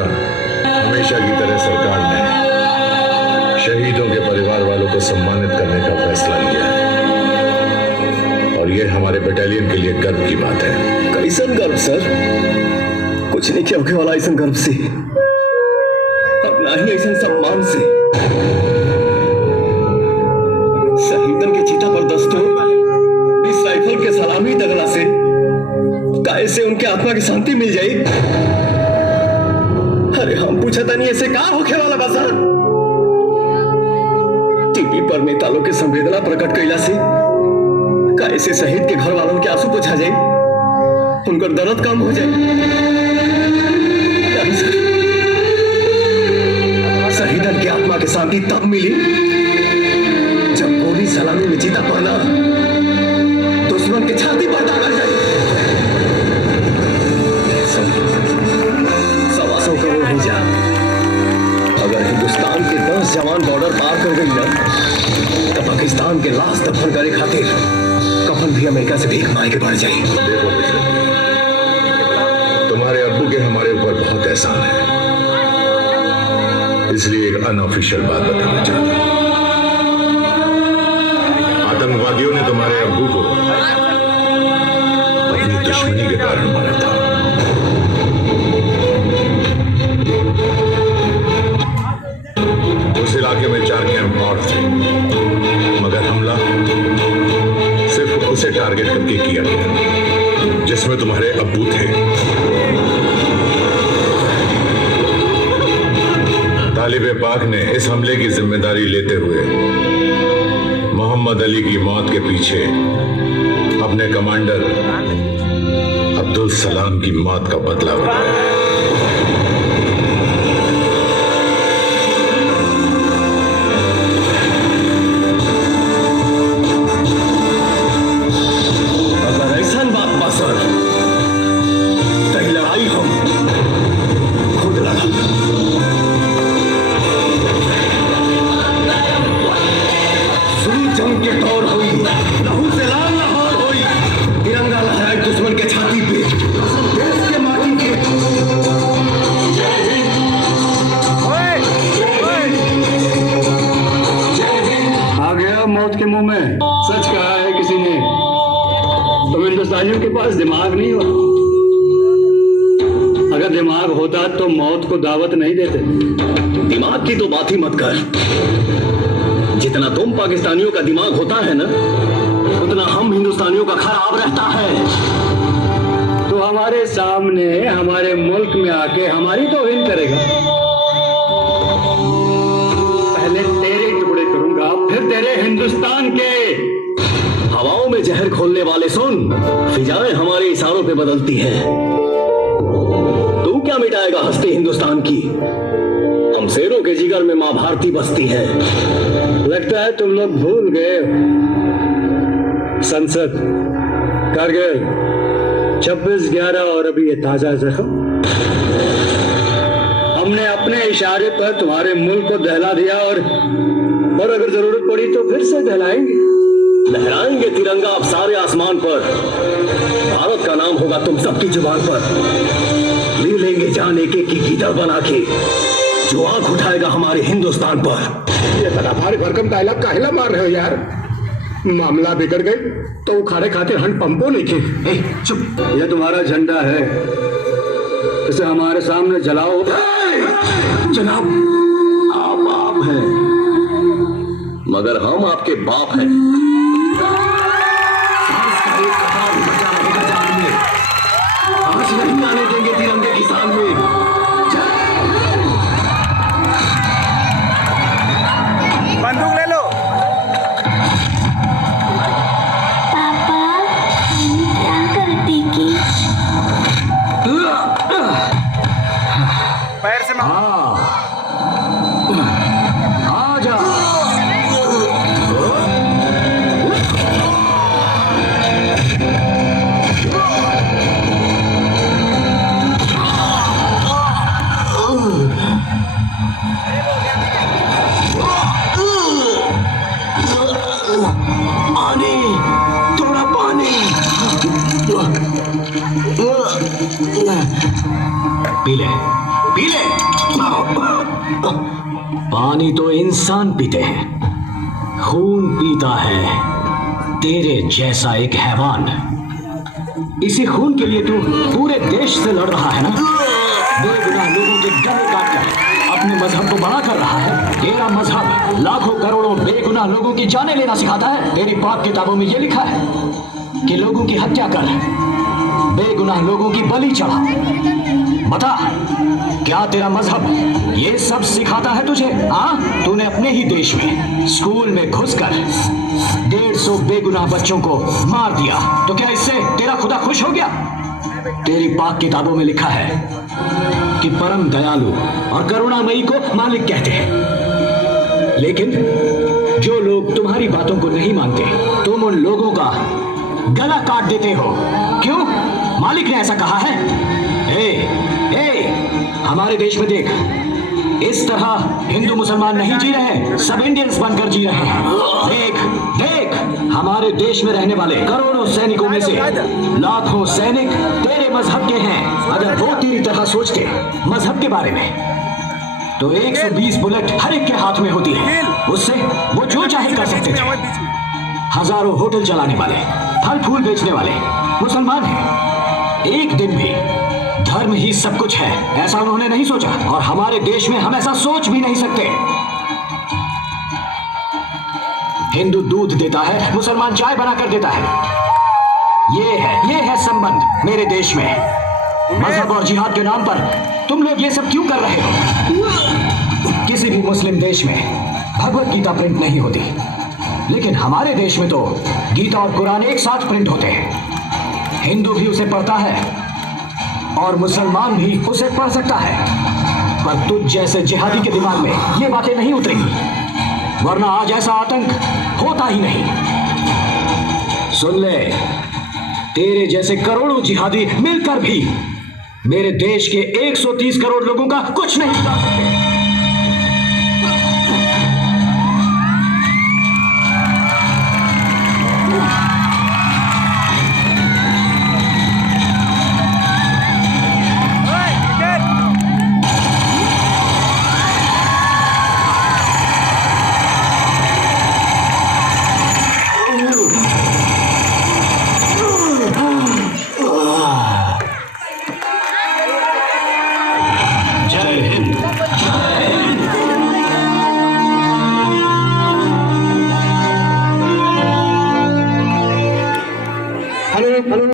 तरह हमेशा की तरह सरकार ने शहीदों के परिवार वालों को सम्मानित करने का फैसला लिया है और यह हमारे बटालियन के लिए गर्व की बात है। कैसन गर्व सर? कुछ नहीं क्या वाला ऐसा गर्व से और ना ही ऐसा सम्मान से। शहीदन के चिता पर दस्तों इस राइफल के सलामी दगला से कैसे उनके आत्मा की शांति मिल जाए। अरे हम पूछा था नहीं ऐसे कहा होके वाला बसा। टीवी पर नेता लोग के संवेदना प्रकट कैला से कैसे शहीद के घर वालों के आंसू पोछा जाए, उनका दर्द कम हो जाए। शहीदन की आत्मा की शांति तब मिली जब गोली सलामी में जीता पड़ना दुश्मन की छाती पर दागा जाए। 125 करोड़ हो जा, अगर हिंदुस्तान के 10 जवान बॉर्डर पार कर गई ना तो पाकिस्तान के लाश दफन करे खातिर कफन भी अमेरिका से भीख मांग के बढ़ जाए। देखो बेटा, तुम्हारे अब्बू के हमारे ऊपर बहुत एहसान है, इसलिए एक अनऑफिशियल बात बताना चाहता हूं। आतंकवादियों ने तुम्हारे अब्बू को अपनी दुश्मनी के कारण मारा था। उस इलाके में 4 कैंप और थे, मगर हमला सिर्फ उसे टारगेट करके किया गया जिसमें तुम्हारे अब्बू थे। तालिबे पाक ने इस हमले की जिम्मेदारी लेते हुए मोहम्मद अली की मौत के पीछे अपने कमांडर अब्दुल सलाम की मौत का बदला उठाया। अगर ऐसा बात बासर तही लड़ाई हम खुद लड़ा। जंग के दौर हुई, लहू से लाल लाहौर हुई, तिरंगा लहराए दुश्मन के छाती पे, देश के माटी के। आ गया मौत के मुंह में। सच कहा है किसी ने, तुम हिंदुस्तानियों के पास दिमाग नहीं हो। अगर दिमाग होता तो मौत को दावत नहीं देते। दिमाग की तो बात ही मत कर। जितना तुम पाकिस्तानियों का दिमाग होता है ना, उतना हम हिंदुस्तानियों का खराब रहता है। तो हमारे सामने हमारे मुल्क में आके हमारी तौहीन करेगा। पहले तेरे टुकड़े करूंगा, फिर तेरे हिंदुस्तान के। हवाओं में जहर खोलने वाले सुन, फिजाएं हमारे इशारों पे बदलती हैं। तू क्या मिटाएगा हस्ती हिंदुस्तान की? हम शेरों के जिगर में मां भारती बसती है। लगता है तुम लोग भूल गए। संसद, कारगिल, 26/11 और अभी ये ताजा जख्म। हमने अपने इशारे पर तुम्हारे मुल्क को दहला दिया और अगर जरूरत पड़ी तो फिर से दहलाएंगे। लहराएंगे तिरंगा अब सारे आसमान पर। भारत का नाम होगा तुम सबकी जुबान पर। ले लेंगे जान एक एक की गीदड़ बना के, जो आंख उठाएगा हमारे हिंदुस्तान पर। ये भारी भरकम डायलॉग काहेला मार रहे हो यार? मामला बिगड़ गई तो उखाड़े खातिर हंड पंपो नहीं थे। चुप। यह तुम्हारा झंडा है, इसे हमारे सामने जलाओ। जनाब, आप हैं, मगर हम आपके बाप हैं। आज नहीं आने देंगे तिरंगे की शान में। बंदूक ले लो। पापा, क्या करती की? पैर से आ जा। पानी, थोड़ा पानी पी ले। पी ले। पानी तो इंसान पीते हैं, खून पीता है तेरे जैसा एक हैवान। इसी खून के लिए तू पूरे देश से लड़ रहा है ना? बेगुनाह लोगों के गले काट कर अपने मजहब को बड़ा कर रहा है। तेरा मजहब लाखों करोड़ों बेगुनाह लोगों की जानें लेना सिखाता है। तेरी पाक किताबों में ये लिखा है कि लोगों की हत्या कर, बेगुनाह लोगों की बलि चढ़ा। बता, क्या तेरा मजहब ये सब सिखाता है तुझे? हाँ, तूने अपने ही देश में स्कूल में घुसकर 150 बेगुनाह बच्चों को मार दिया, तो क्या इससे तेरा खुदा खुश हो गया? तेरी पाक किताबों में लिखा है कि परम दयालु और करुणामयी को मालिक कहते हैं। लेकिन जो लोग तुम्हारी बातों को नहीं मानते, तुम उन लोगों का गला काट देते हो। क्यों? मालिक ने ऐसा कहा है। हमारे देश में देख, इस तरह हिंदू मुसलमान नहीं जी रहे, सब इंडियंस बनकर जी रहे हैं। देख देख, हमारे देश में रहने वाले करोड़ों सैनिकों में से लाखों सैनिक तेरे मजहब के हैं। अगर वो तेरी तरह सोचते मजहब के बारे में, तो 120 बुलेट हर एक के हाथ में होती है। उससे वो जो चाहे कर सकते थे। हजारों होटल चलाने वाले, फल फूल बेचने वाले मुसलमान हैं। एक दिन भी धर्म ही सब कुछ है, ऐसा उन्होंने नहीं सोचा। और हमारे देश में हम ऐसा सोच भी नहीं सकते। हिंदू दूध देता है, मुसलमान चाय बनाकर देता है। ये है संबंध मेरे देश में। मजहब और जिहाद के नाम पर तुम लोग ये सब क्यों कर रहे हो? किसी भी मुस्लिम देश में भगवत गीता प्रिंट नहीं होती, लेकिन हमारे देश में तो गीता और कुरान एक साथ प्रिंट होते हैं। हिंदू भी उसे पढ़ता है और मुसलमान भी उसे पढ़ सकता है, पर तुझ जैसे जिहादी के दिमाग में ये बातें नहीं उतरेंगी, वरना आज ऐसा आतंक होता ही नहीं। सुन ले, तेरे जैसे करोड़ों जिहादी मिलकर भी मेरे देश के 130 करोड़ लोगों का कुछ नहीं कर सकते।